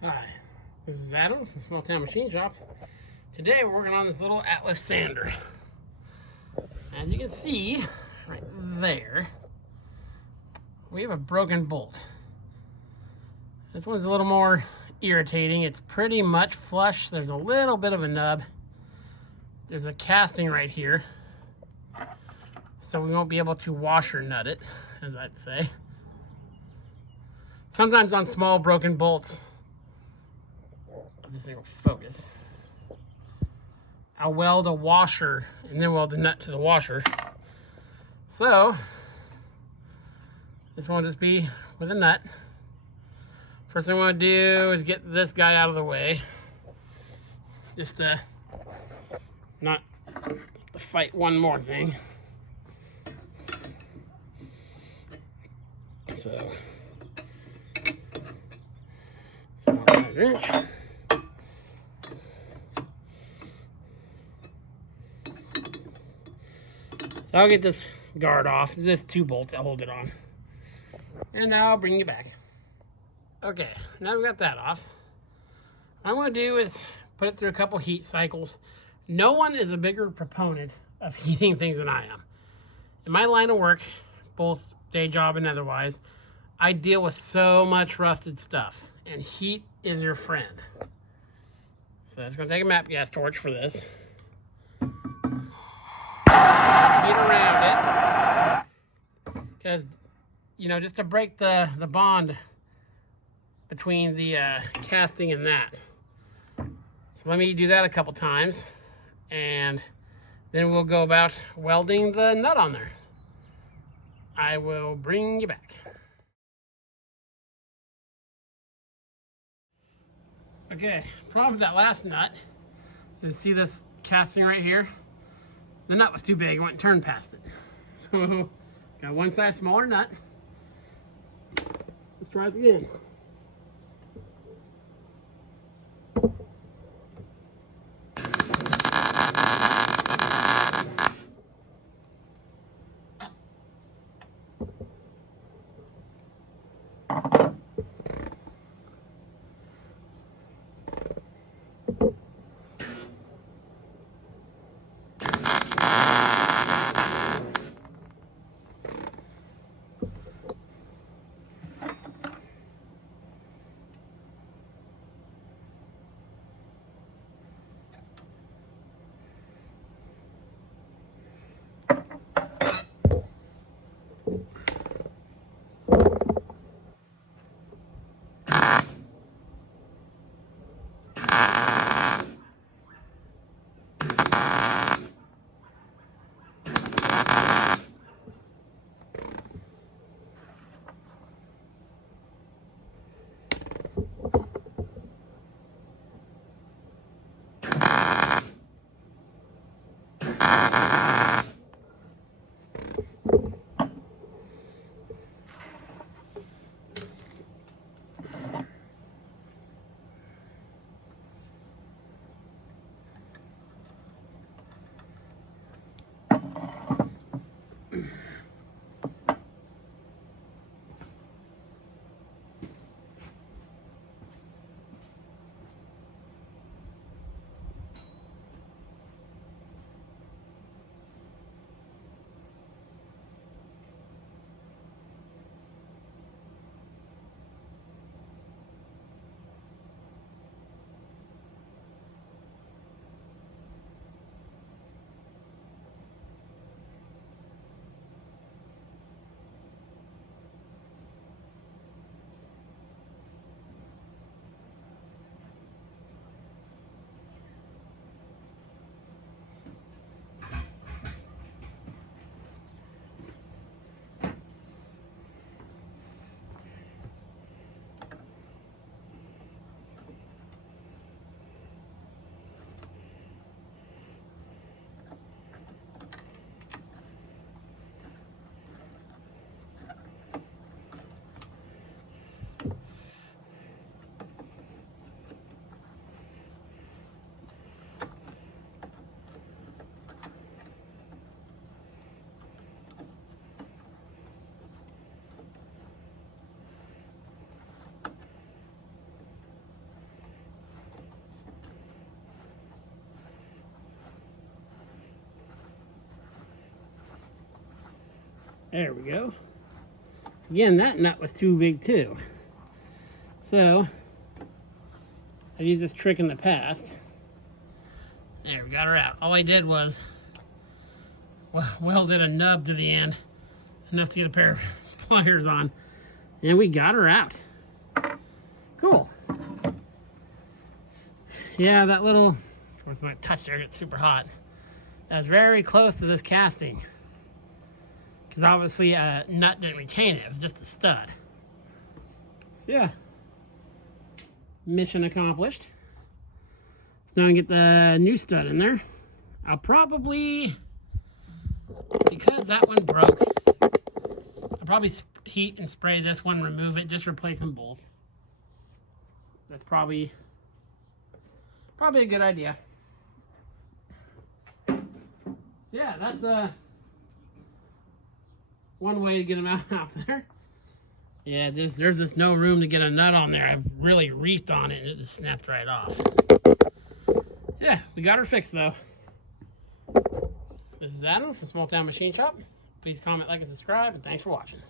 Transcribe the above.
Hi, this is Adam from Small Town Machine Shop. Today we're working on this little Atlas sander. As you can see, right there, we have a broken bolt. This one's a little more irritating. It's pretty much flush. There's a little bit of a nub. There's a casting right here, so we won't be able to washer nut it, as I'd say. Sometimes on small broken bolts, this thing will focus, I'll weld a washer and then weld the nut to the washer. So this one will just be with a nut. First thing I want to do is get this guy out of the way, just to not to fight one more thing. So wrench. So I'll get this guard off. There's 2 bolts that hold it on. And now I'll bring you back. Okay, now we got that off. What I'm going to do is put it through a couple heat cycles. No one is a bigger proponent of heating things than I am. In my line of work, both day job and otherwise, I deal with so much rusted stuff, and heat is your friend. So I'm just going to take a MAPP gas torch for this. Heat around it, because, you know, just to break the bond between the casting and that. So let me do that a couple times, and then we'll go about welding the nut on there. I will bring you back. Okay, problem with that last nut is, see this casting right here? The nut was too big, it went and turned past it. So, got one size smaller nut. Let's try this again. There we go. Again, that nut was too big too. So, I used this trick in the past. There, we got her out. All I did was welded a nub to the end, enough to get a pair of pliers on, and we got her out. Cool. Yeah, that little, of course my touch there gets super hot. That's very close to this casting. Because obviously a nut didn't retain it, it was just a stud. So yeah, mission accomplished. So now I can get the new stud in there. I'll probably, because that one broke, I'll probably heat and spray this one, remove it, just replace some bolts. That's probably a good idea. So yeah, that's one way to get them out there. Yeah, there's just no room to get a nut on there. I really reached on it and it just snapped right off. So yeah, we got her fixed though. This is Adam from Small Town Machine Shop. Please comment, like, and subscribe, and thanks for watching.